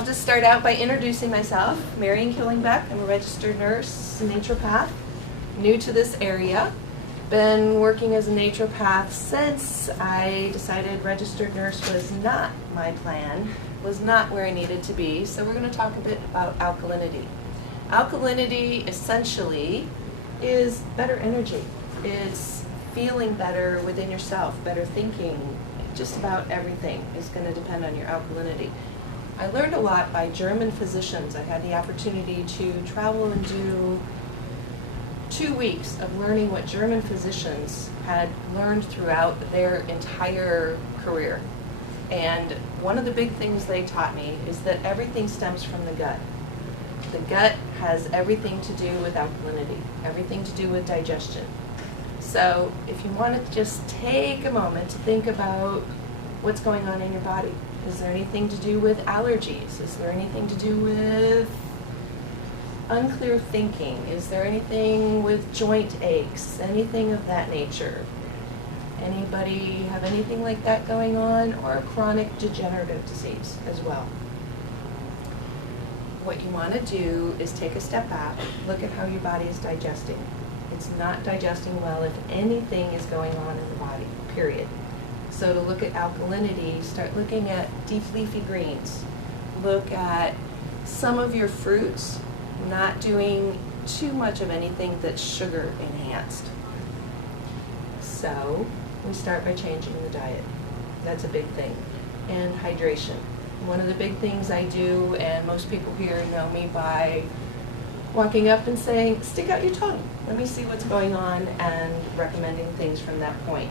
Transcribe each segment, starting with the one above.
I'll just start out by introducing myself. Marion Killingbeck. I'm a registered nurse, naturopath, new to this area. Been working as a naturopath since I decided registered nurse was not my plan, was not where I needed to be. So we're going to talk a bit about alkalinity. Alkalinity essentially is better energy. It's feeling better within yourself, better thinking. Just about everything is going to depend on your alkalinity. I learned a lot by German physicians. I had the opportunity to travel and do 2 weeks of learning what German physicians had learned throughout their entire career. And one of the big things they taught me is that everything stems from the gut. The gut has everything to do with alkalinity, everything to do with digestion. So if you want to just take a moment to think about what's going on in your body. Is there anything to do with allergies? Is there anything to do with unclear thinking? Is there anything with joint aches? Anything of that nature? Anybody have anything like that going on? Or chronic degenerative disease as well? What you want to do is take a step back, look at how your body is digesting. It's not digesting well if anything is going on in the body, period. So to look at alkalinity, start looking at deep leafy greens. Look at some of your fruits, not doing too much of anything that's sugar enhanced. So we start by changing the diet. That's a big thing. And hydration. One of the big things I do, and most people here know me by walking up and saying, stick out your tongue. Let me see what's going on, and recommending things from that point.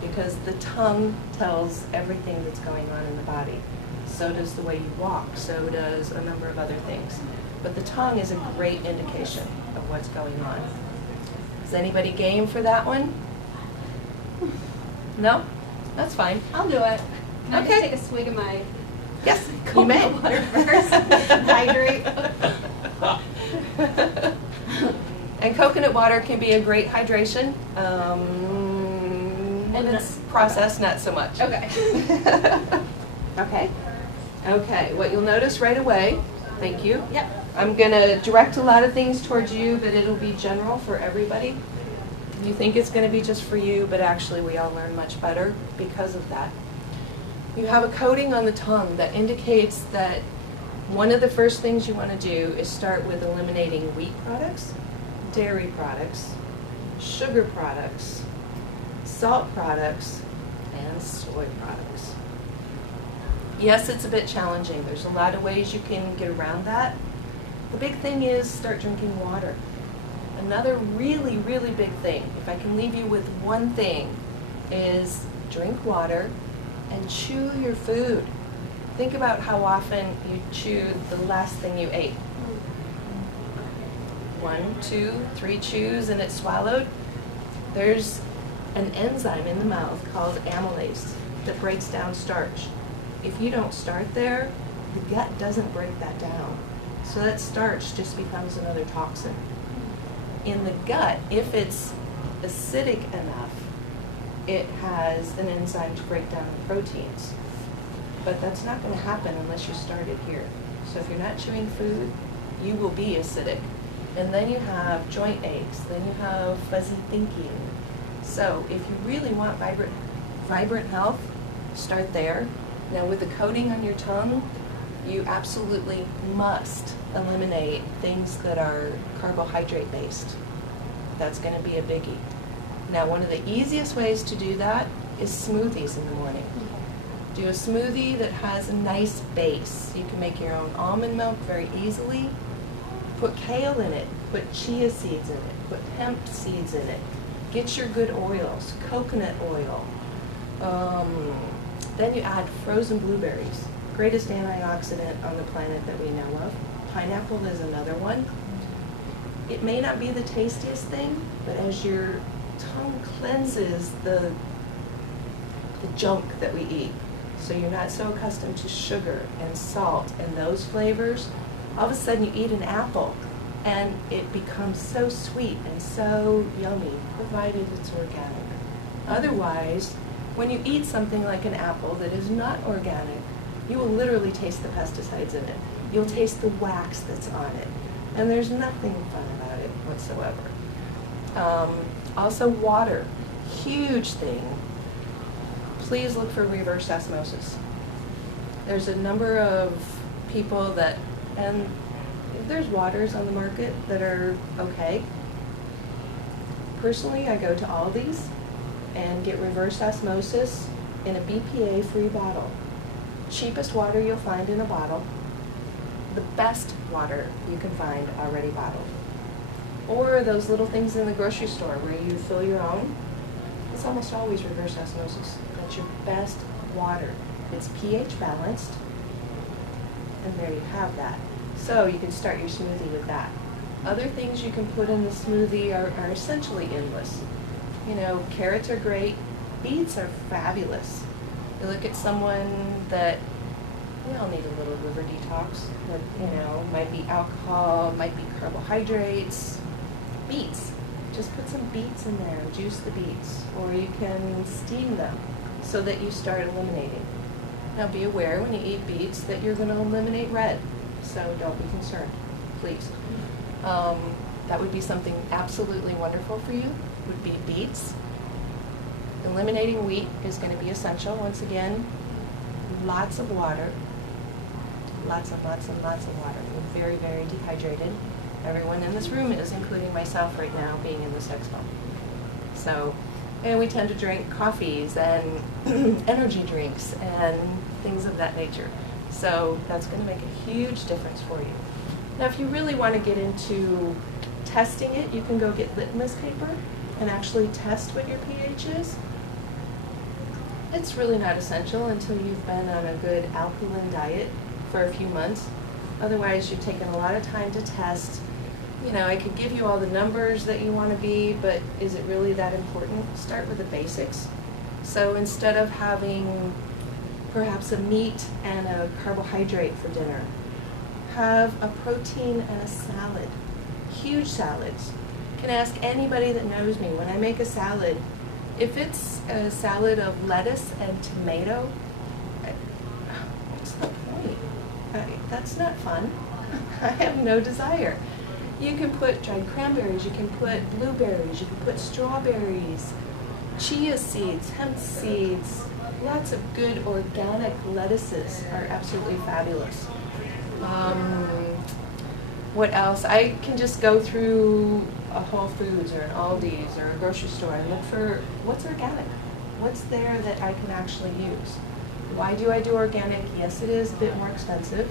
Because the tongue tells everything that's going on in the body. So does the way you walk, so does a number of other things. But the tongue is a great indication of what's going on. Is anybody game for that one? No? That's fine. I'll do it. Can I Okay. just take a swig of my Yes, you may. coconut water first? Hydrate. And coconut water can be a great hydration. And it's processed, not so much. Okay. Okay. Okay, what you'll notice right away, thank you. Yep. I'm going to direct a lot of things towards you, but it'll be general for everybody. You think it's going to be just for you, but actually we all learn much better because of that. You have a coating on the tongue that indicates that one of the first things you want to do is start with eliminating wheat products, dairy products, sugar products, salt products, and soy products. Yes, it's a bit challenging. There's a lot of ways you can get around that. The big thing is start drinking water. Another really, really big thing, if I can leave you with one thing, is drink water and chew your food. Think about how often you chew the last thing you ate. 1, 2, 3 chews and it's swallowed. There's an enzyme in the mouth called amylase that breaks down starch. If you don't start there, the gut doesn't break that down. So that starch just becomes another toxin. In the gut, if it's acidic enough, it has an enzyme to break down the proteins. But that's not going to happen unless you start it here. So if you're not chewing food, you will be acidic. And then you have joint aches, then you have fuzzy thinking. So if you really want vibrant health, start there. Now with the coating on your tongue, you absolutely must eliminate things that are carbohydrate based. That's going to be a biggie. Now one of the easiest ways to do that is smoothies in the morning. Do a smoothie that has a nice base. You can make your own almond milk very easily. Put kale in it, put chia seeds in it, put hemp seeds in it. Get your good oils, coconut oil. Then you add frozen blueberries, greatest antioxidant on the planet that we know of. Pineapple is another one. It may not be the tastiest thing, but as your tongue cleanses the junk that we eat, so you're not so accustomed to sugar and salt and those flavors, all of a sudden you eat an apple and it becomes so sweet and so yummy, provided it's organic. Otherwise, when you eat something like an apple that is not organic, You will literally taste the pesticides in it. You'll taste the wax that's on it. And there's nothing fun about it whatsoever. Also water, huge thing. Please look for reverse osmosis. There's a number of people that, and there's waters on the market that are okay. Personally, I go to Aldi's and get reverse osmosis in a BPA-free bottle. Cheapest water you'll find in a bottle. The best water you can find already bottled. Or those little things in the grocery store where you fill your own. It's almost always reverse osmosis. That's your best water. It's pH balanced, and there you have that. So you can start your smoothie with that. Other things you can put in the smoothie are essentially endless. You know, carrots are great. Beets are fabulous. You look at someone that, we all need a little liver detox. That, you know, might be alcohol, might be carbohydrates. Beets. Just put some beets in there and juice the beets. Or you can steam them so that you start eliminating. Now be aware when you eat beets that you're going to eliminate red. So don't be concerned, please. That would be something absolutely wonderful for you, would be beets. Eliminating wheat is going to be essential. Once again, lots of water. Lots and lots and lots of water. We're very, very dehydrated. Everyone in this room is, including myself right now, being in this expo. So, and we tend to drink coffees and energy drinks and things of that nature. So that's going to make a huge difference for you. Now, if you really want to get into testing it, you can go get litmus paper and actually test what your pH is. It's really not essential until you've been on a good alkaline diet for a few months. Otherwise, you're taking a lot of time to test. You know, I could give you all the numbers that you want to be, but is it really that important? Start with the basics. So instead of having perhaps a meat and a carbohydrate for dinner, have a protein and a salad. Huge salads. Can ask anybody that knows me, when I make a salad, if it's a salad of lettuce and tomato, what's the point? That's not fun. I have no desire. You can put dried cranberries, you can put blueberries, you can put strawberries, chia seeds, hemp seeds. Lots of good organic lettuces are absolutely fabulous. What else? I can just go through a Whole Foods or an Aldi's or a grocery store and look for what's organic. What's there that I can actually use? Why do I do organic? Yes, it is a bit more expensive.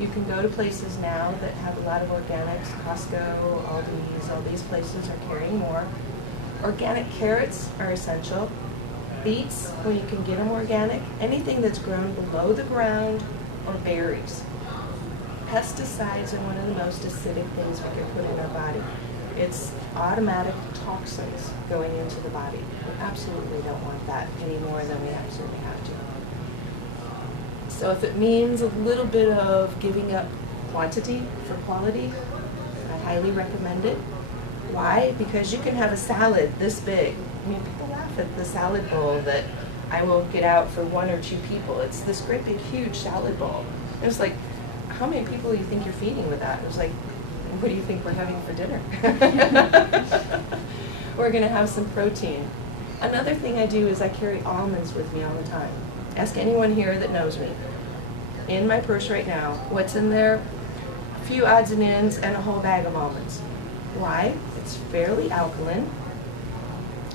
You can go to places now that have a lot of organics. Costco, Aldi's, all these places are carrying more. Organic carrots are essential. Beets, when you can get them organic. Anything that's grown below the ground, or berries. Pesticides are one of the most acidic things we can put in our body. It's automatic toxins going into the body. We absolutely don't want that any more than we absolutely have to. So if it means a little bit of giving up quantity for quality, I highly recommend it. Why? Because you can have a salad this big. I mean, people laugh at the salad bowl that I will get out for 1 or 2 people. It's this great big huge salad bowl. It was like, how many people do you think you're feeding with that? It was like, what do you think we're having for dinner? We're going to have some protein. Another thing I do is I carry almonds with me all the time. Ask anyone here that knows me. In my purse right now, what's in there? A few odds and ends and a whole bag of almonds. Why? It's fairly alkaline.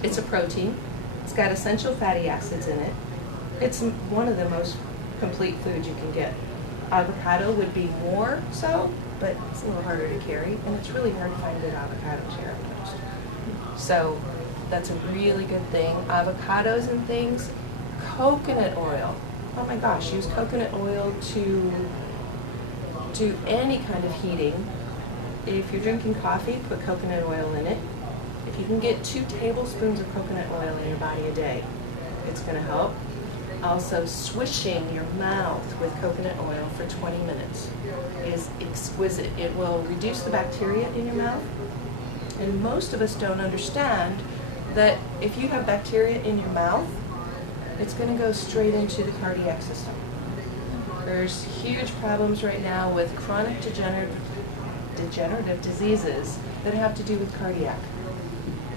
It's a protein. It's got essential fatty acids in it. It's one of the most complete foods you can get. Avocado would be more so, but it's a little harder to carry, and it's really hard to find good avocados here on the coast. So that's a really good thing. Avocados and things. Coconut oil. Oh my gosh, use coconut oil to do any kind of heating. If you're drinking coffee, put coconut oil in it. If you can get 2 tablespoons of coconut oil in your body a day, it's going to help. Also, swishing your mouth with coconut oil for 20 minutes is exquisite. It will reduce the bacteria in your mouth. And most of us don't understand that if you have bacteria in your mouth, it's going to go straight into the cardiac system. There's huge problems right now with chronic degenerative diseases that have to do with cardiac.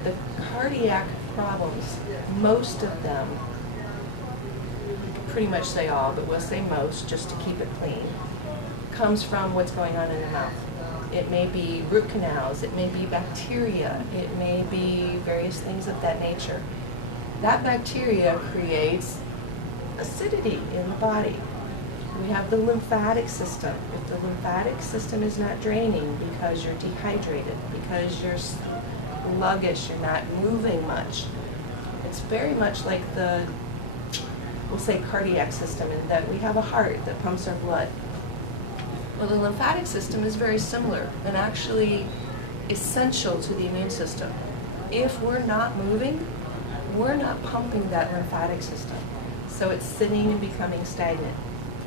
The cardiac problems, most of them, pretty much say all, but we'll say most just to keep it clean, comes from what's going on in the mouth. It may be root canals, it may be bacteria, it may be various things of that nature. That bacteria creates acidity in the body. We have the lymphatic system. If the lymphatic system is not draining because you're dehydrated, because you're sluggish, you're not moving much, it's very much like the, we'll say, cardiac system, in that we have a heart that pumps our blood. Well, the lymphatic system is very similar and actually essential to the immune system. If we're not moving, we're not pumping that lymphatic system. So it's sitting and becoming stagnant.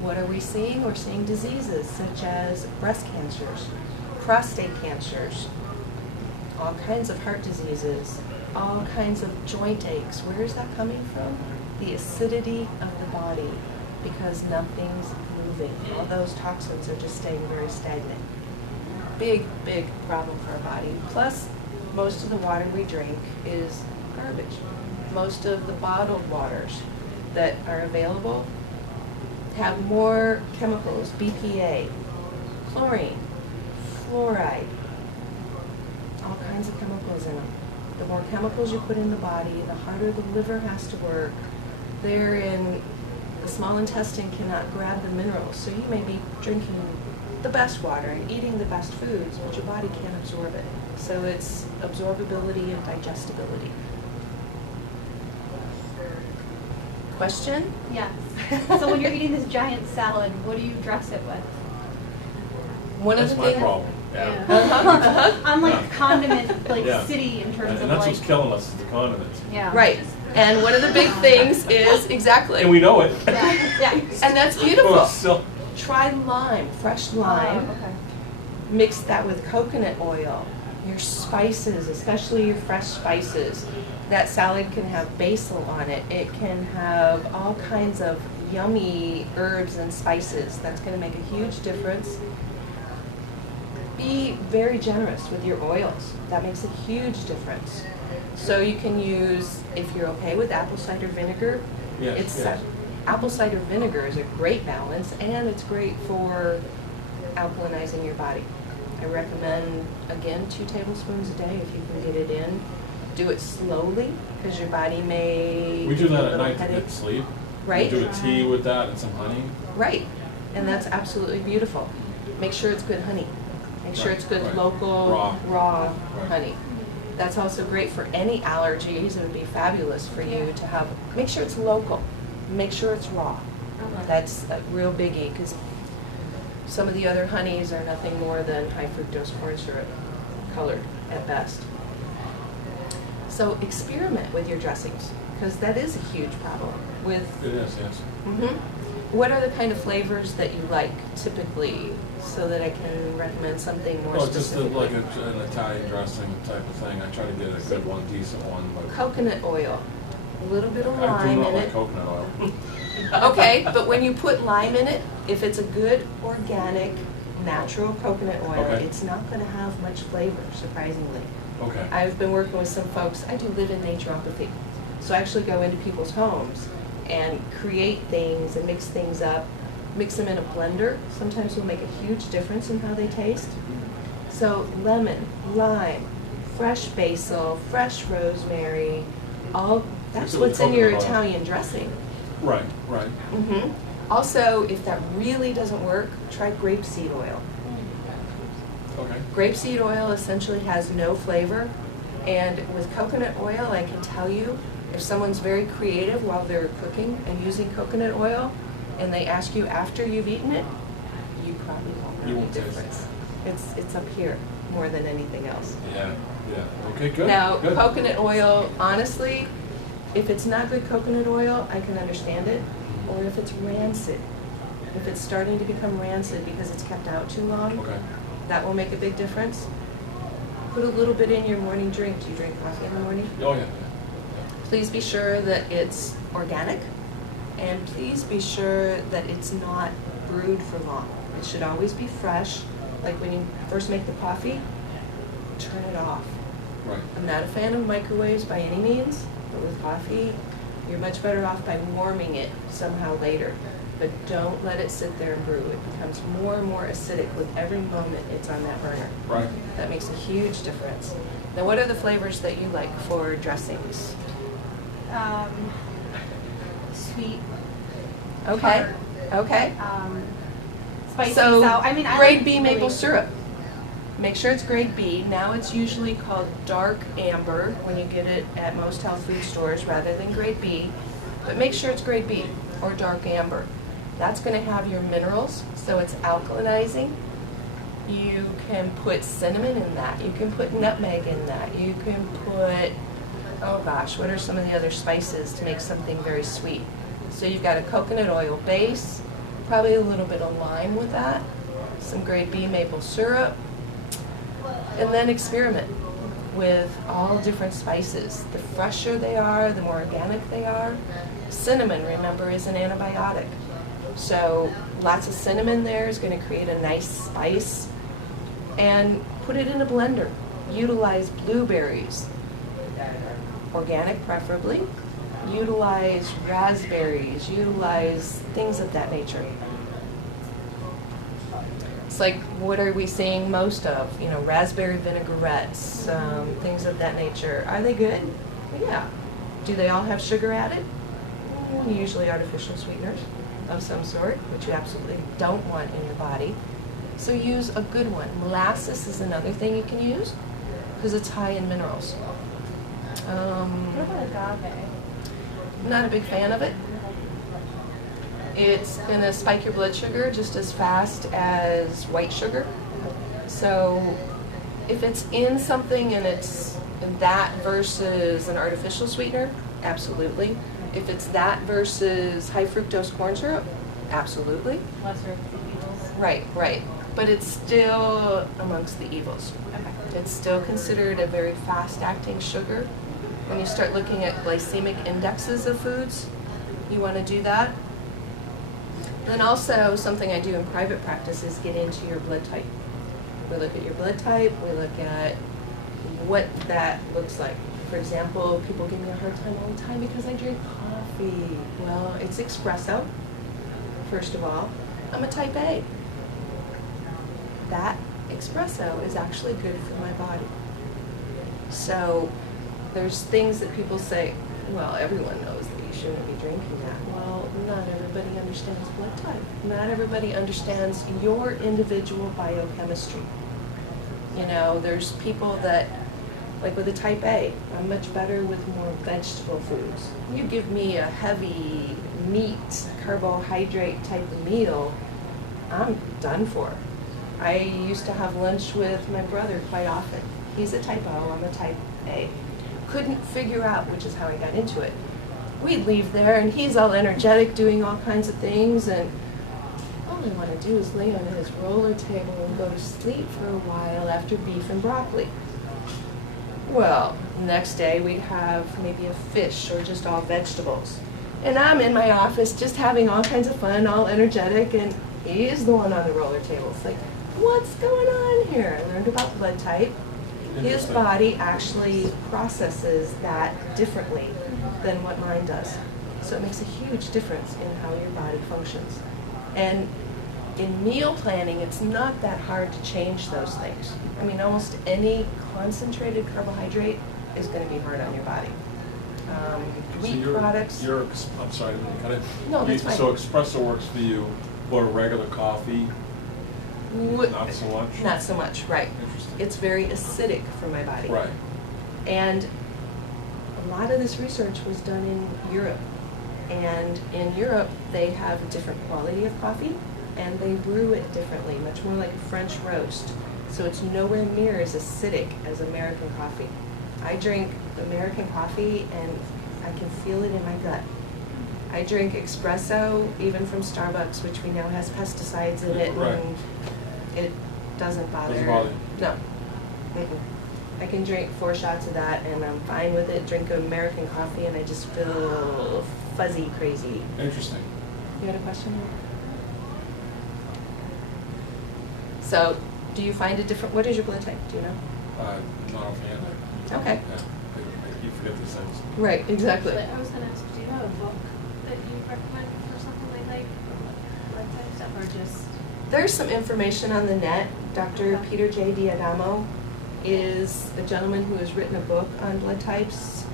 What are we seeing? We're seeing diseases such as breast cancers, prostate cancers, all kinds of heart diseases, all kinds of joint aches. Where is that coming from? The acidity of the body, because nothing's moving. All those toxins are just staying very stagnant. Big, big problem for our body. Plus, most of the water we drink is garbage. Most of the bottled waters that are available have more chemicals, BPA, chlorine, fluoride, all kinds of chemicals in them. The more chemicals you put in the body, the harder the liver has to work. The small intestine cannot grab the minerals, so you may be drinking the best water and eating the best foods, but your body can't absorb it. So it's absorbability and digestibility. Question? Yes. So when you're eating this giant salad, what do you dress it with? That's my problem. Yeah. I'm like condiment Yeah. city in terms And of that's like. what's killing us is the condiments. Yeah. Right. And one of the big things is, exactly. And we know it. Yeah. And that's beautiful. Oh, so, Try lime, fresh lime. Oh, okay. Mix that with coconut oil, your spices, especially your fresh spices. That salad can have basil on it. It can have all kinds of yummy herbs and spices. That's going to make a huge difference. Be very generous with your oils. That makes a huge difference. So you can use, if you're okay with apple cider vinegar, yes. apple cider vinegar is a great balance, and it's great for alkalinizing your body. I recommend, again, 2 tablespoons a day if you can get it in. Do it slowly, because your body may We do get a that at little night to headache. get sleep. Right? We do a tea with that and some honey. Right, and that's absolutely beautiful. Make sure it's good honey. Make sure it's good Right. local, raw Right. honey. That's also great for any allergies. It would be fabulous for you to have. Make sure it's local. Make sure it's raw. That's a real biggie, because some of the other honeys are nothing more than high fructose corn syrup, colored at best. So experiment with your dressings, because that is a huge problem with. It is, yes. What are the kind of flavors that you like typically, so that I can recommend something more Just specific? like an Italian dressing type of thing. I try to get a good one, decent one. But Coconut oil, a little bit of I do lime not in like it. coconut oil. Okay, but when you put lime in it, if it's a good organic, natural coconut oil, Okay. it's not going to have much flavor, surprisingly. Okay. I've been working with some folks. I do live in naturopathy, so I actually go into people's homes and create things and mix things up, mix them in a blender. Sometimes will make a huge difference in how they taste. So lemon, lime, fresh basil, fresh rosemary, all that's So with what's in your coconut oil. Italian dressing. Right, right. Also, if that really doesn't work, try grapeseed oil. Okay. Grapeseed oil essentially has no flavor, and with coconut oil, I can tell you, if someone's very creative while they're cooking and using coconut oil, and they ask you after you've eaten it, you probably won't You know won't the taste it. difference. It's up here more than anything else. Yeah, yeah. Okay, good. Now, good. coconut oil, honestly, if it's not good coconut oil, I can understand it. Or if it's rancid, if it's starting to become rancid because it's kept out too long, Okay. that will make a big difference. Put a little bit in your morning drink. Do you drink coffee in the morning? Oh, yeah. Please be sure that it's organic, and please be sure that it's not brewed for long. It should always be fresh. Like when you first make the coffee, turn it off. Right. I'm not a fan of microwaves by any means, but with coffee, you're much better off by warming it somehow later. But don't let it sit there and brew. It becomes more and more acidic with every moment it's on that burner. Right. That makes a huge difference. Now, what are the flavors that you like for dressings? Sweet. Okay. Tart, Okay. Spicy. So, sour. I mean, I grade like B maple really- syrup. Make sure it's grade B. Now it's usually called dark amber when you get it at most health food stores rather than grade B. But make sure it's grade B or dark amber. That's going to have your minerals, so it's alkalinizing. You can put cinnamon in that. You can put nutmeg in that. You can put, oh gosh, what are some of the other spices to make something very sweet? So you've got a coconut oil base, probably a little bit of lime with that, some grade B maple syrup, and then experiment with all different spices. The fresher they are, the more organic they are. Cinnamon, remember, is an antibiotic. So lots of cinnamon there is going to create a nice spice. And put it in a blender. Utilize blueberries, organic preferably. Utilize raspberries, utilize things of that nature. It's like, what are we seeing most of? You know, raspberry vinaigrettes, things of that nature. Are they good? Yeah. Do they all have sugar added? Usually artificial sweeteners of some sort, which you absolutely don't want in your body. So use a good one. Molasses is another thing you can use because it's high in minerals. What about agave? I'm not a big fan of it. It's going to spike your blood sugar just as fast as white sugar. So if it's in something and it's that versus an artificial sweetener, absolutely. If it's that versus high fructose corn syrup, absolutely. Lesser of the evils. Right, right. But it's still amongst the evils. Okay. It's still considered a very fast-acting sugar. When you start looking at glycemic indexes of foods, you want to do that. Then also, something I do in private practice is get into your blood type. We look at your blood type, we look at what that looks like. For example, people give me a hard time all the time because I drink coffee. Well, it's espresso, first of all. I'm a type A. That espresso is actually good for my body. So there's things that people say, well, everyone knows that you shouldn't be drinking that. Well, not everybody understands blood type. Not everybody understands your individual biochemistry. You know, there's people that, like with a type A, I'm much better with more vegetable foods. You give me a heavy meat, carbohydrate type of meal, I'm done for. I used to have lunch with my brother quite often. He's a type O, I'm a type A. Couldn't figure out, which is how I got into it. We'd leave there and he's all energetic doing all kinds of things, and all I want to do is lay on his roller table and go to sleep for a while after beef and broccoli. Well, next day we'd have maybe a fish or just all vegetables. And I'm in my office just having all kinds of fun, all energetic, and he's the one on the roller table. It's like, what's going on here? I learned about blood type. His Interesting. body actually processes that differently than what mine does. So it makes a huge difference in how your body functions. And in meal planning, it's not that hard to change those things. I mean, almost any concentrated carbohydrate is going to be hard on your body. Wheat products. I'm sorry, I'm gonna cut it. No, that's fine. So espresso works for you, but regular coffee, not so much? Not so much, right. Interesting. It's very acidic for my body. Right. And a lot of this research was done in Europe. And in Europe, they have a different quality of coffee, and they brew it differently, much more like a French roast. So it's nowhere near as acidic as American coffee. I drink American coffee, and I can feel it in my gut. I drink espresso, even from Starbucks, which we know has pesticides in it, Right. and it doesn't bother. Doesn't bother you? No. Mm-mm. I can drink 4 shots of that, and I'm fine with it. Drink American coffee, and I just feel fuzzy crazy. Interesting. You had a question? So, do you find a different, what is your blood type, do you know? Not offhand, Okay. you forget these things. Right, exactly. But I was gonna ask, do you have a book that you recommend for something like blood type stuff, or just? There's some information on the net. Dr. Peter J. Diadamo is a gentleman who has written a book on blood types.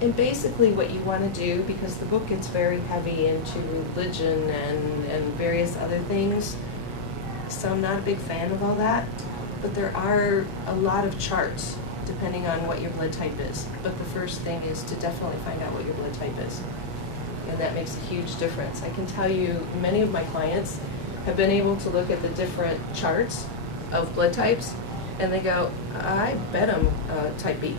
And basically what you want to do, because the book gets very heavy into religion and various other things, so I'm not a big fan of all that, but there are a lot of charts depending on what your blood type is. But the first thing is to definitely find out what your blood type is. And that makes a huge difference. I can tell you many of my clients have been able to look at the different charts of blood types and they go, I bet I'm type B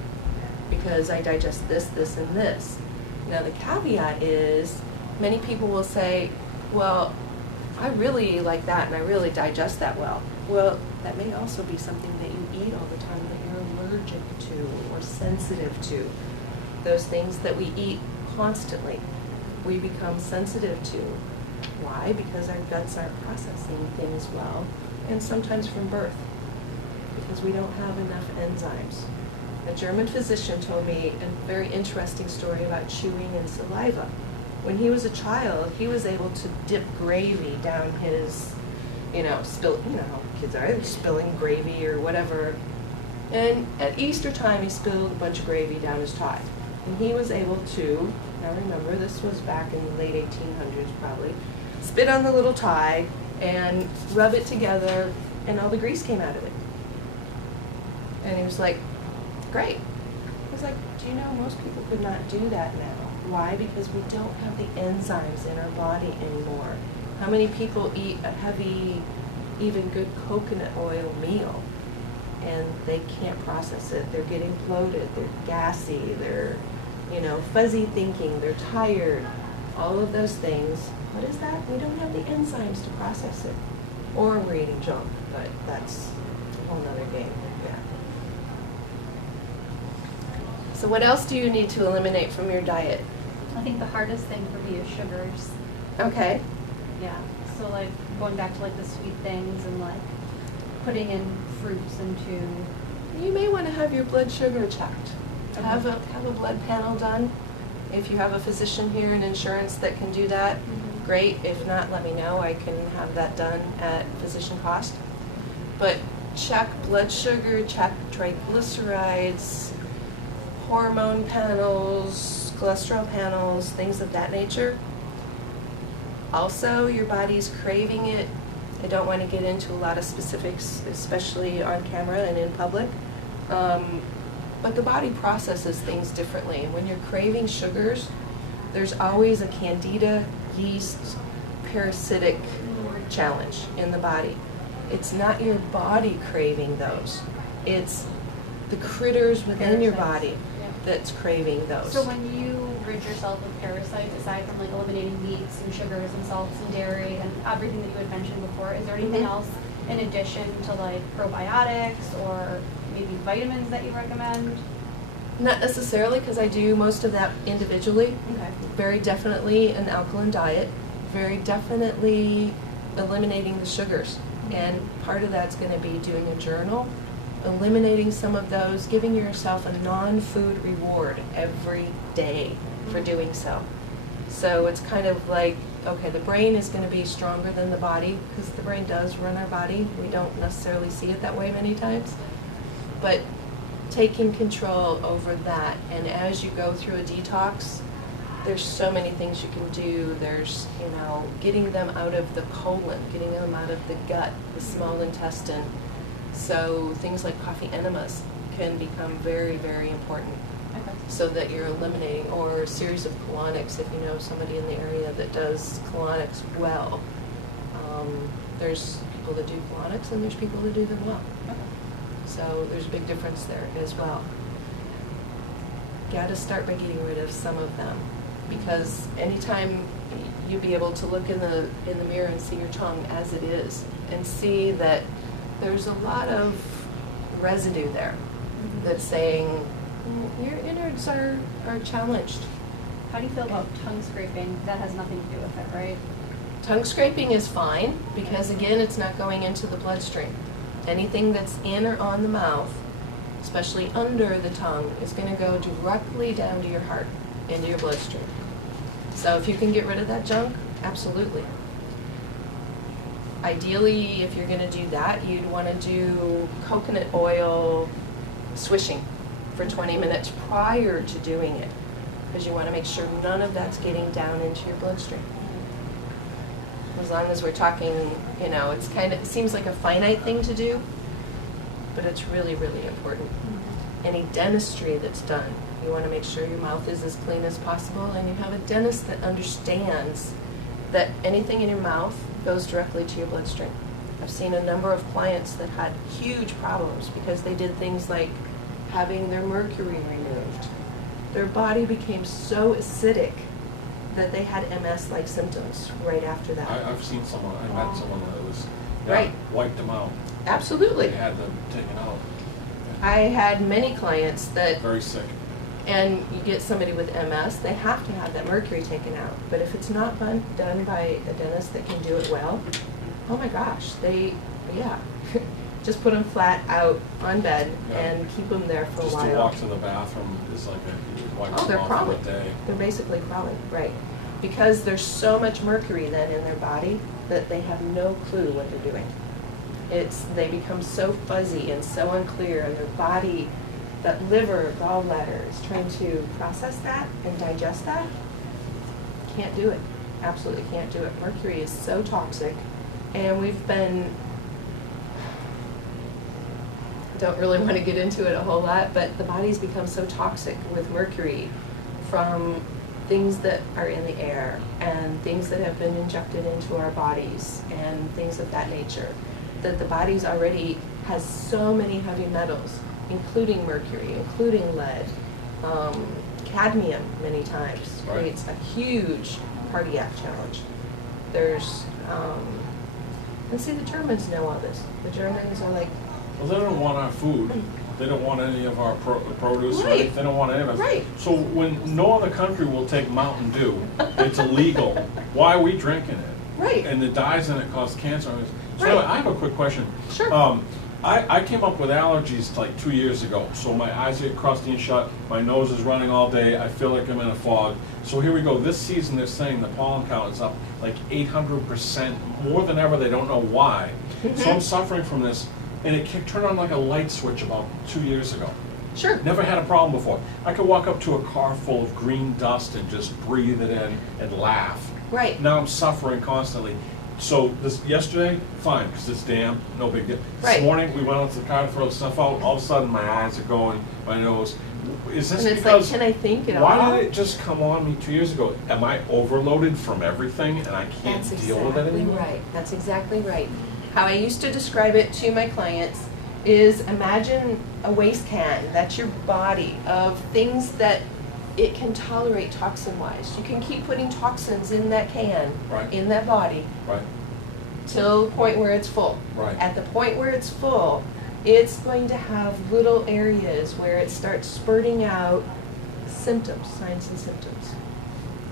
because I digest this, this, and this. Now the caveat is many people will say, well, I really like that and I really digest that well. Well, that may also be something that you eat all the time that you're allergic to or sensitive to. Those things that we eat constantly, we become sensitive to. Why? Because our guts aren't processing things well, and sometimes from birth, because we don't have enough enzymes. A German physician told me a very interesting story about chewing and saliva. When he was a child, he was able to dip gravy down his, how kids are, spilling gravy or whatever. And at Easter time, he spilled a bunch of gravy down his tie. And he was able to, now remember, this was back in the late 1800s probably, spit on the little tie and rub it together, and all the grease came out of it. And he was like, great. I was like, do you know most people could not do that now? Why? Because we don't have the enzymes in our body anymore. How many people eat a heavy, even good coconut oil meal and they can't process it? They're getting bloated, they're gassy, they're, fuzzy thinking, they're tired. All of those things. What is that? We don't have the enzymes to process it. Or we're eating junk, but that's a whole nother game. Yeah. So what else do you need to eliminate from your diet? I think the hardest thing for me is sugars. Okay. Yeah. So like going back to like the sweet things and like putting in fruits into. You may want to have your blood sugar checked. Okay. Have a blood panel done. If you have a physician here in insurance that can do that, great. If not, let me know. I can have that done at physician cost. But check blood sugar, check triglycerides, hormone panels, cholesterol panels, things of that nature. Also, your body's craving it. I don't want to get into a lot of specifics, especially on camera and in public. But the body processes things differently. And when you're craving sugars, there's always a candida, yeast, parasitic challenge in the body. It's not your body craving those. It's the critters within your body that's craving those. So when you rid yourself of parasites, aside from like eliminating meats and sugars and salts and dairy and everything that you had mentioned before, is there anything else in addition to like probiotics or maybe vitamins that you recommend? Not necessarily, because I do most of that individually. Okay. Very definitely an alkaline diet. Very definitely eliminating the sugars. And part of that's going to be doing a journal, eliminating some of those, giving yourself a non-food reward every day for doing so. So it's kind of like, okay, the brain is going to be stronger than the body, because the brain does run our body. We don't necessarily see it that way many times. But taking control over that, and as you go through a detox, there's so many things you can do. There's, getting them out of the colon, getting them out of the gut, the small intestine. So things like coffee enemas can become very, very important. Okay. So that you're eliminating, or a series of colonics if you know somebody in the area that does colonics well. There's people that do colonics and there's people that do them well. Okay. So there's a big difference there as well. Got to start by getting rid of some of them, because anytime you be able to look in the mirror and see your tongue as it is and see that there's a lot of residue there that's saying your innards are challenged. How do you feel about tongue scraping? That has nothing to do with it, right? Tongue scraping is fine because, again, it's not going into the bloodstream. Anything that's in or on the mouth, especially under the tongue, is going to go directly down to your heart, into your bloodstream. So if you can get rid of that junk, absolutely. Ideally, if you're going to do that, you'd want to do coconut oil swishing for 20 minutes prior to doing it, because you want to make sure none of that's getting down into your bloodstream. As long as we're talking, you know, it seems like a finite thing to do, but it's really, really important. Any dentistry that's done, you want to make sure your mouth is as clean as possible, and you have a dentist that understands that anything in your mouth goes directly to your bloodstream. I've seen a number of clients that had huge problems because they did things like having their mercury removed. Their body became so acidic that they had MS-like symptoms right after that. I've seen someone, I met someone that was, Right. wiped them out. Absolutely. They had them taken out. I had many clients that, Very sick. and you get somebody with MS, they have to have that mercury taken out. But if it's not done by a dentist that can do it well, oh my gosh, just put them flat out on bed and keep them there for a while. Just to walk to the bathroom is like you wipe Oh, them they're off crawling. for a day. They're basically crawling, right. Because there's so much mercury then in their body that they have no clue what they're doing. They become so fuzzy and so unclear, and their body, that liver, gallbladder, is trying to process that and digest that. Can't do it. Absolutely can't do it. Mercury is so toxic, and don't really want to get into it a whole lot, but the body's become so toxic with mercury from things that are in the air and things that have been injected into our bodies and things of that nature, that the body's already has so many heavy metals, including mercury, including lead, cadmium many times creates a huge cardiac challenge. There's, and see, the Germans know all this. The Germans are like, Well, they don't want our food. They don't want any of our produce. Right. They don't want any of it. Right. So when no other country will take Mountain Dew, it's illegal. Why are we drinking it? Right. And the dyes in it cause cancer. So Right. I have a quick question. Sure. I came up with allergies like 2 years ago. So my eyes get crusty and shut. My nose is running all day. I feel like I'm in a fog. So here we go. This season they're saying the pollen count is up like 800%, more than ever. They don't know why. So I'm suffering from this. And it turned on like a light switch about 2 years ago. Sure. Never had a problem before. I could walk up to a car full of green dust and just breathe it in and laugh. Right. Now I'm suffering constantly. So yesterday, fine, because it's damp, no big deal. Right. This morning, we went out to the car to throw stuff out. All of a sudden, my eyes are going, my nose. Is this And it's because, like, can I think at all? why did it just come on me 2 years ago? Am I overloaded from everything and I can't That's deal with it exactly anymore? right. That's exactly right. How I used to describe it to my clients is imagine a waste can. That's your body of things that it can tolerate toxin-wise. You can keep putting toxins in that can, Right. in that body, Right, till the point where it's full. right. At the point where it's full, it's going to have little areas where it starts spurting out symptoms, signs and symptoms.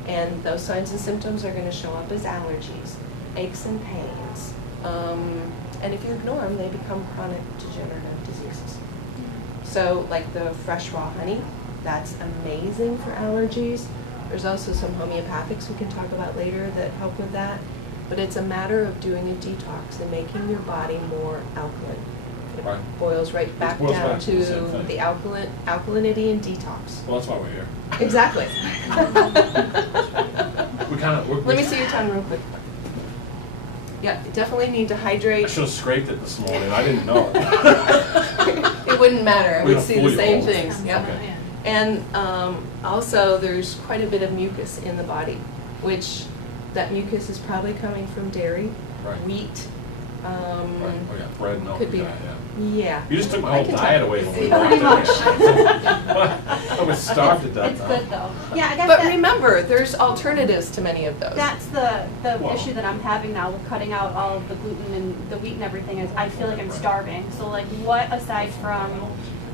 And those signs and symptoms are going to show up as allergies, aches and pains. And if you ignore them, they become chronic degenerative diseases. So like the fresh raw honey, that's amazing for allergies. There's also some homeopathics we can talk about later that help with that. But it's a matter of doing a detox and making your body more alkaline. It Right. boils right back boils down back to the same to thing. the alkalinity and detox. Well, that's why we're here. Exactly. Let Let me see your tongue real quick. Yeah, you definitely need to I hydrate. should have scraped it this morning. I didn't know. It wouldn't matter. I We would don't see fool the you same all. things. Yep. Okay. And also, there's quite a bit of mucus in the body, which that mucus is probably coming from dairy, Right. wheat. Right. Oh yeah, bread and milk. Could be. Yeah. Yeah. You just took my I whole can diet talk- away when we See, walked pretty in. much. I was starved at that It's time. good though. Yeah, I guess But remember, there's alternatives to many of those. that's the Wow. issue that I'm having now with cutting out all of the gluten and the wheat and everything is I feel like I'm starving. So like what aside from,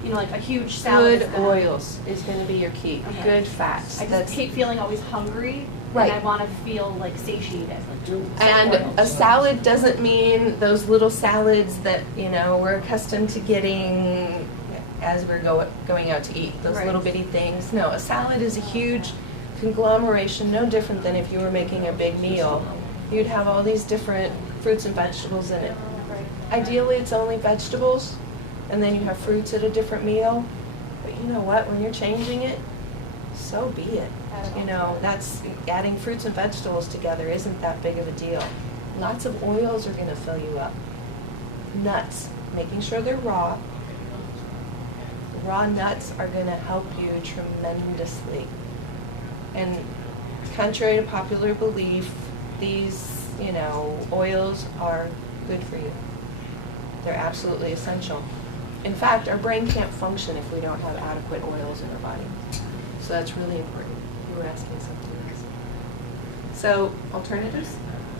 you know, like a huge salad Good is gonna- oils is going to be your key. Okay. Good fats. I just hate feeling always hungry Right. and I want to feel like satiated. And a salad doesn't mean those little salads that, you know, we're accustomed to getting as we're going out to eat, those Right. little bitty things. No, a salad is a huge conglomeration, no different than if you were making a big meal. You'd have all these different fruits and vegetables in it. Ideally, it's only vegetables, and then you have fruits at a different meal. But you know what, when you're changing it, so be it. You know, that's adding fruits and vegetables together isn't that big of a deal. Lots of oils are going to fill you up. Nuts, making sure they're raw. Raw nuts are going to help you tremendously. And contrary to popular belief, these, you know, oils are good for you. They're absolutely essential. In fact, our brain can't function if we don't have adequate oils in our body. So that's really important. You were asking something else. So, alternatives?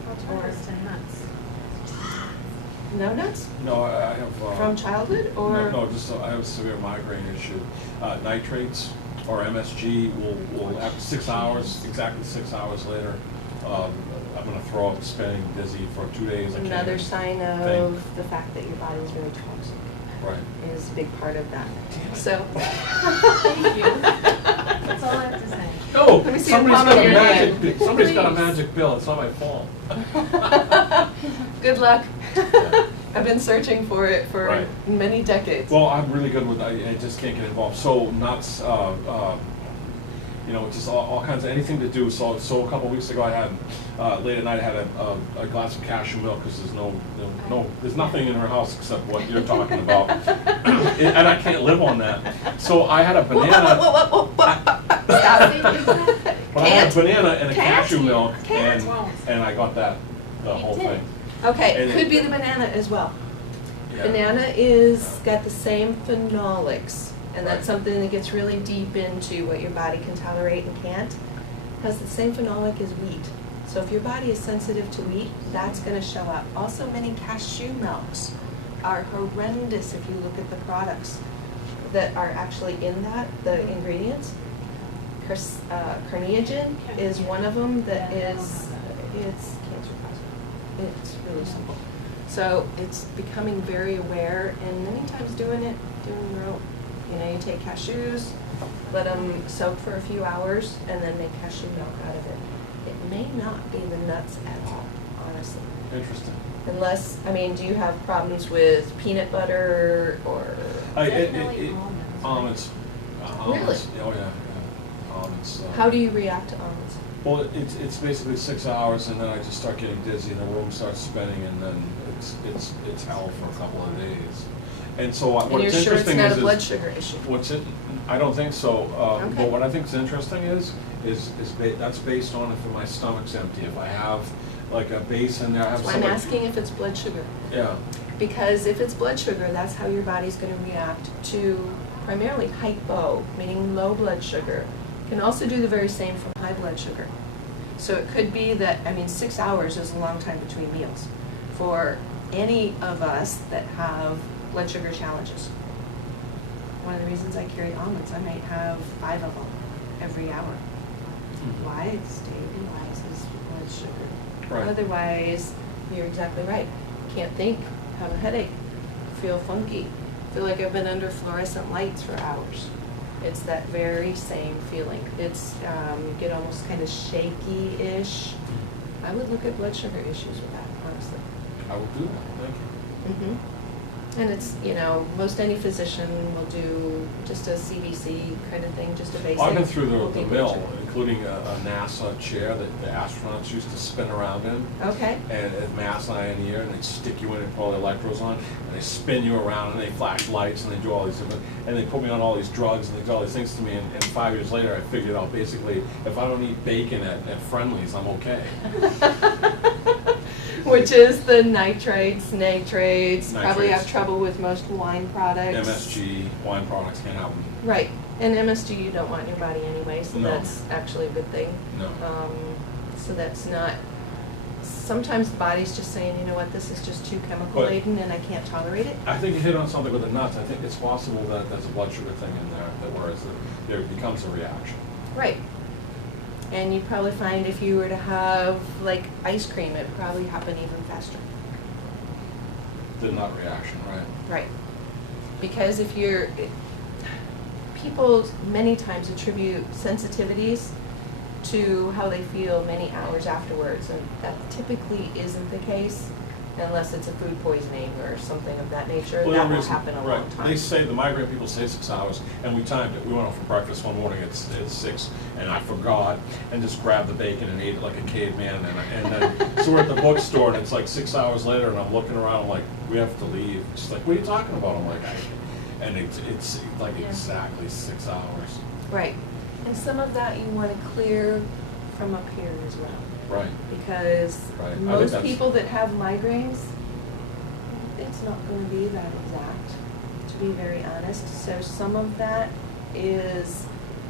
Alternatives to nuts. No nuts? No, I have. From childhood, or? No, just I have a severe migraine issue. Nitrates or MSG will after 6 hours, exactly 6 hours later, I'm going to throw up, spinning, dizzy for 2 days. I can't Another even sign think. of the fact that your body is very toxic. Right. Is a big part of that. So. Thank you. That's all I have to say. Oh, Let me see somebody's the palm got of a your magic. hand. Somebody's got a Please. magic bill. It's not my fault. Good luck. I've been searching for it for Right. many decades. Well, I'm really good with. I just can't get involved. So nuts. You know, just all kinds of anything to do. So a couple weeks ago, I had late at night I had a glass of cashew milk because there's there's nothing in her house except what you're talking about, and I can't live on that. So I had a banana. Whoa. Stop. But I had a Can't. banana and a Can't. cashew milk, Can't. and I got that the You whole did. thing. Okay, And could be the banana as well. Yeah. Banana is got the same phenolics, and that's Right. something that gets really deep into what your body can tolerate and can't. Has the same phenolic as wheat. So if your body is sensitive to wheat, that's going to show up. Also, many cashew milks are horrendous if you look at the products that are actually in that, the ingredients. Carniogen is one of them that is, it's cancer causing. It's really simple. So it's becoming very aware, and many times doing your own. You know, you take cashews, let them soak for a few hours, and then make cashew milk out of it. It may not be the nuts at all, honestly. Interesting. Unless, I mean, do you have problems with peanut butter or? Definitely Almonds. Really? Oh yeah. Almonds. How do you react to almonds? Well, it's basically 6 hours, and then I just start getting dizzy, and the room starts spinning, and then it's hell for a couple of days. And so And what's you're sure it's interesting not is a blood sugar issue? what's it? I don't think so. Okay. But what I think is interesting is that's based on if my stomach's empty. If I have like a base in there, I have That's why I'm somebody. asking if it's blood sugar. Yeah. Because if it's blood sugar, that's how your body's going to react to primarily hypo, meaning low blood sugar. Can also do the very same for high blood sugar. So it could be that, 6 hours is a long time between meals for any of us that have blood sugar challenges. One of the reasons I carry almonds, I might have 5 of them every hour. Mhm. Why? It stabilizes blood sugar. Right. Otherwise, you're exactly right. Can't think, have a headache, feel funky, feel like I've been under fluorescent lights for hours. It's that very same feeling. It's, you get almost kind of shaky-ish. I would look at blood sugar issues with that, honestly. I will do that. Thank you. And it's, most any physician will do just a CBC kind of thing, just a basic. I've been through whole the blood mill, sugar. including a NASA chair that the astronauts used to spin around in. Okay. And at Mass Eye in the ear, and they stick you in and put all the electrodes on, and they spin you around, and they flash lights, and they do all these different, and they put me on all these drugs, and they do all these things to me, and 5 years later, I figured out basically, if I don't eat bacon at Friendly's, I'm okay. Which is the nitrates, nitrates, probably Nitrates. have trouble with most wine products. MSG, wine products can't have them. Right, And MSG you don't want in your body anyway, so No. that's actually a good thing. No. So that's not, sometimes the body's just saying, you know what, this is just too chemical laden and I can't tolerate it. I think you hit on something with the nuts. I think it's possible that there's a blood sugar thing in there, that whereas there becomes a reaction. Right. And you'd probably find if you were to have like ice cream, it'd probably happen even faster. The nut reaction, right? Right. Because if you're, people many times attribute sensitivities to how they feel many hours afterwards, and that typically isn't the case unless it's a food poisoning or something of that nature. Well, that the will reason- happen a right. long time. They say, the migraine people say 6 hours, and we timed it. We went out for breakfast one morning at 6, and I forgot, and just grabbed the bacon and ate it like a caveman, and then, so we're at the bookstore, and it's like 6 hours later, and I'm looking around, I'm like, we have to leave. She's like, what are you talking about? I'm like, and it's like Yeah. exactly 6 hours. Right. And some of that you want to clear from up here as well. Right. Because Right. I think most that's- people that have migraines, it's not going to be that exact, to be very honest. So some of that is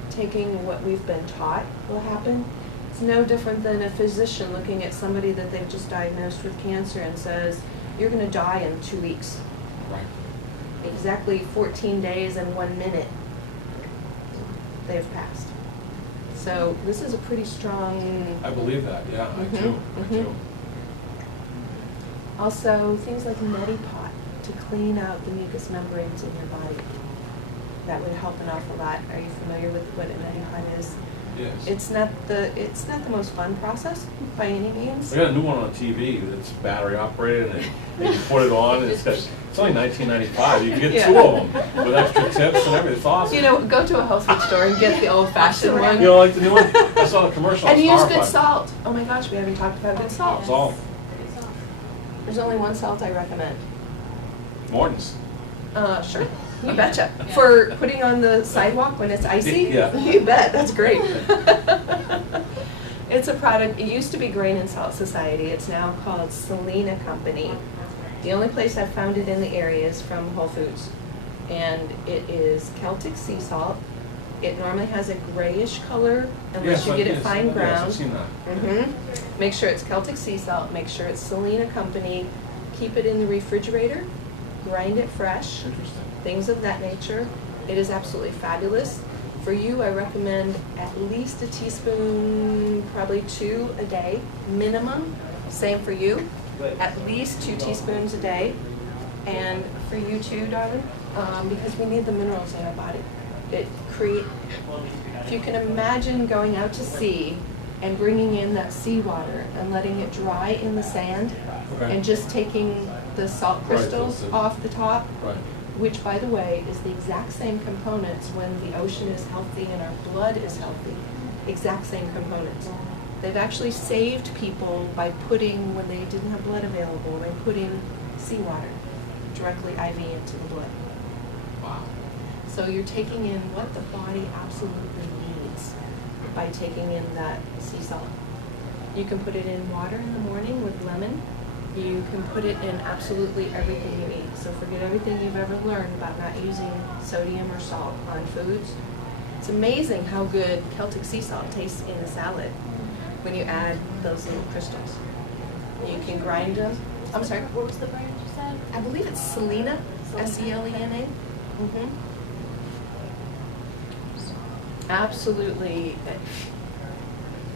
taking what we've been taught will happen. It's no different than a physician looking at somebody that they've just diagnosed with cancer and says, you're going to die in 2 weeks. Right. Exactly 14 days and 1 minute they've passed. So this is a pretty strong. I believe that, yeah, I Mhm, do, I mhm. do. Also, things like neti pot to clean out the mucous membranes in your body. That would help an awful lot. Are you familiar with what a neti pot is? Yes. It's not the most fun process by any means. We got a new one on TV that's battery operated, and you put it on, and it says, it's only $19.95. You can get Yeah. 2 of them with extra tips and everything. It's awesome. You know, go to a health food store and get the old-fashioned one. You know, like the new one? I saw the commercial. I And was use horrified. good salt. Oh my gosh, we haven't talked about good salt. Salt. There's only one salt I recommend. Morton's. Sure. You betcha. For putting on the sidewalk when it's icy? Yeah. You bet. That's great. It's a product, it used to be Grain and Salt Society. It's now called Selena Company. The only place I've found it in the area is from Whole Foods. And it is Celtic sea salt. It normally has a grayish color unless you get it fine Yes, ground. I've seen that. Make sure it's Celtic sea salt. Make sure it's Selena Company. Keep it in the refrigerator. Grind it fresh. Interesting. Things of that nature. It is absolutely fabulous. For you, I recommend at least a teaspoon, probably 2 a day, minimum. Same for you, at least 2 teaspoons a day. And for you too, darling, because we need the minerals in our body. If you can imagine going out to sea and bringing in that seawater and letting it dry in the sand, Okay. and just taking the salt crystals that's it. off the top, Right. which, by the way, is the exact same components when the ocean is healthy and our blood is healthy. Exact same components. They've actually saved people by putting, when they didn't have blood available, by putting seawater directly IV into the blood. Wow. So you're taking in what the body absolutely needs by taking in that sea salt. You can put it in water in the morning with lemon. You can put it in absolutely everything you eat. So forget everything you've ever learned about not using sodium or salt on foods. It's amazing how good Celtic sea salt tastes in a salad when you add those little crystals. You can grind them. I'm sorry. What was the brand you said? I believe it's Selena, S-E-L-E-N-A. Absolutely.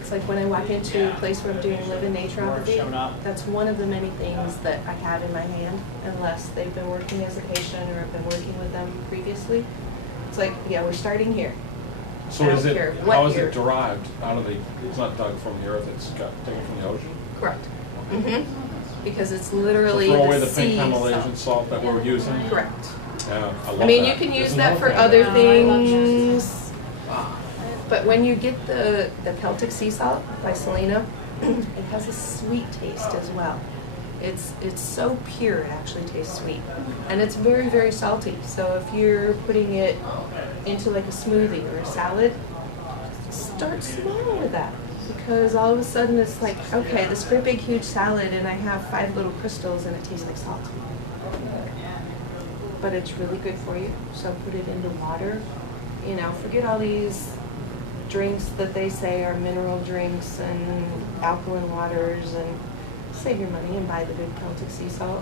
It's like when I walk into a place where I'm doing live-in naturopathy, that's one of the many things that I have in my hand, unless they've been working as a patient or I've been working with them previously. It's like, yeah, we're starting here. So I don't is it, care what how is year. it derived out of the, it's not dug from the earth, it's got taken from the ocean? Correct. Because it's So literally throw away the the pink sea Himalayan salt that we're using? Correct. Yeah, I love I mean, that. you can use Isn't that for okay? other Yeah, I love things. But when you get the Celtic sea salt by Selena, it has a sweet taste as well. It's so pure, it actually tastes sweet. And it's very, very salty. So if you're putting it into like a smoothie or a salad, start small with that. Because all of a sudden it's like, okay, this great big huge salad and I have 5 little crystals and it tastes like salt. But it's really good for you. So put it into water You know, forget all these drinks that they say are mineral drinks and alkaline waters, and save your money and buy the good Celtic sea salt.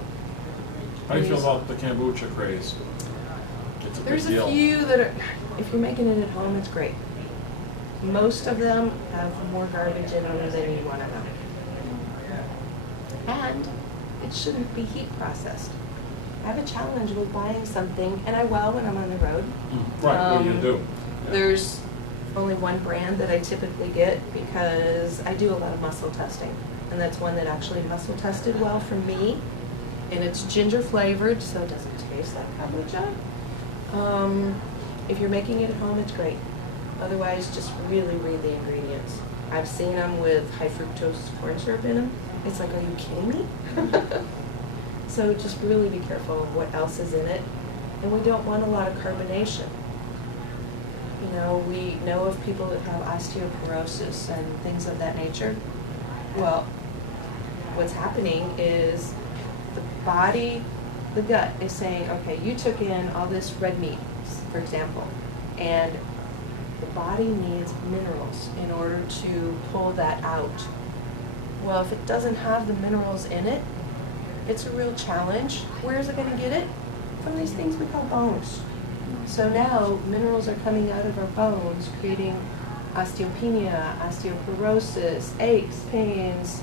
How do you feel about the kombucha craze? It's a big There's a deal. few that are, if you're making it at home, it's great. Most of them have more garbage in them than you want to know. And it shouldn't be heat processed. I have a challenge with buying something, and I will when I'm on the road. Right, what do you do? Yeah. There's only one brand that I typically get because I do a lot of muscle testing. And that's one that actually muscle tested well for me. And it's ginger flavored, so it doesn't taste like kombucha. If you're making it at home, it's great. Otherwise, just really read the ingredients. I've seen them with high fructose corn syrup in them. It's like, are you kidding me? So just really be careful of what else is in it. And we don't want a lot of carbonation. You know, we know of people that have osteoporosis and things of that nature. Well, what's happening is the body, the gut is saying, okay, you took in all this red meat, for example, and the body needs minerals in order to pull that out. Well, if it doesn't have the minerals in it, it's a real challenge. Where is it going to get it? From these things we call bones. So now minerals are coming out of our bones, creating osteopenia, osteoporosis, aches, pains,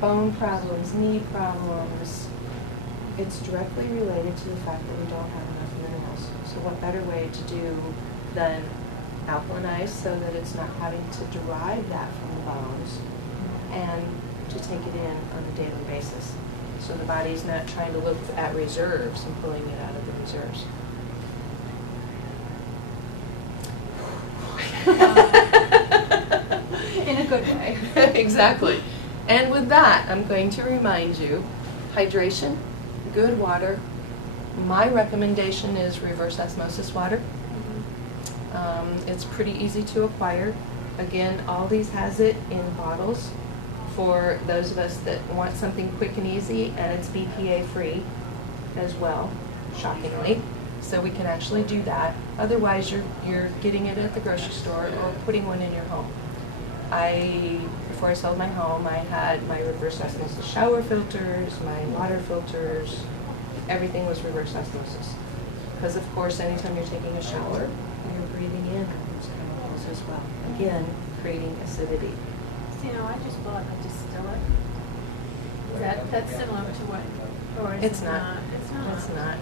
bone problems, knee problems. It's directly related to the fact that we don't have enough minerals. So what better way to do than alkalinize so that it's not having to derive that from the bones and to take it in on a daily basis. So the body's not trying to look at reserves and pulling it out of the reserves. In a good way. Exactly. And with that, I'm going to remind you, hydration, good water. My recommendation is reverse osmosis water. It's pretty easy to acquire. Again, Aldi's has it in bottles for those of us that want something quick and easy, and it's BPA free as well, shockingly. So we can actually do that. Otherwise, you're getting it at the grocery store or putting one in your home. Before I sold my home, I had my reverse osmosis shower filters, my water filters, everything was reverse osmosis. Because of course, anytime you're taking a shower, you're breathing in those chemicals as well. Again, creating acidity. So, you know, I just bought a distiller. That's similar to what, or is It's it not. It's not. It's not.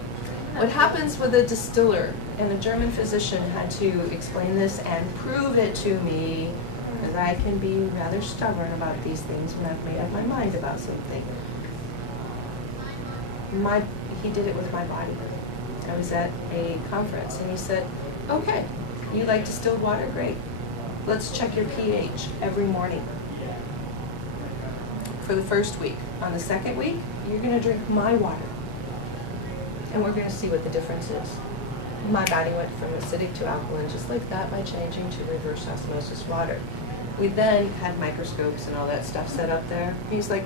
What happens with a distiller, and a German physician had to explain this and prove it to me, because I can be rather stubborn about these things when I've made up my mind about something. He did it with my body. I was at a conference and he said, okay, you like distilled water? Great. Let's check your pH every morning for the first week. On the second week, you're going to drink my water. And we're going to see what the difference is. My body went from acidic to alkaline just like that by changing to reverse osmosis water. We then had microscopes and all that stuff set up there. He's like,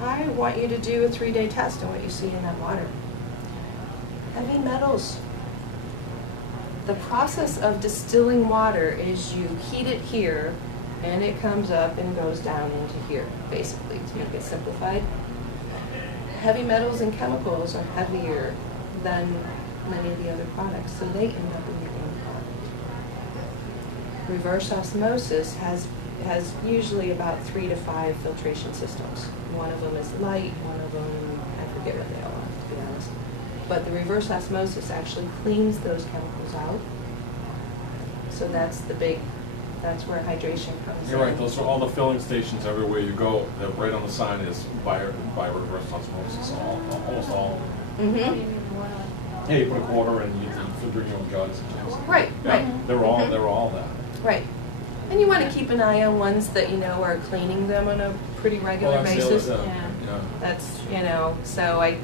I want you to do a 3-day test on what you see in that water. Heavy metals. The process of distilling water is you heat it here and it comes up and goes down into here, basically, to make it simplified. Heavy metals and chemicals are heavier than many of the other products, so they end up in your end product. Reverse osmosis has usually about 3 to 5 filtration systems. One of them is light, one of them, I forget what they all are, to be honest. But the reverse osmosis actually cleans those chemicals out. So that's that's where hydration comes in. You're right, those are all the filling stations everywhere you go, that right on the sign is by reverse osmosis, almost all. Mm-hmm. Yeah, you put a quarter in, you filter your own jugs and things. Right, Yeah, right. they're all that. Right. And you want to keep an eye on ones that you know are cleaning them on a pretty regular Well, that's the basis. other- Yeah. yeah. That's, so I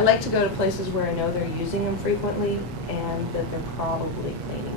like to go to places where I know they're using them frequently and that they're probably cleaning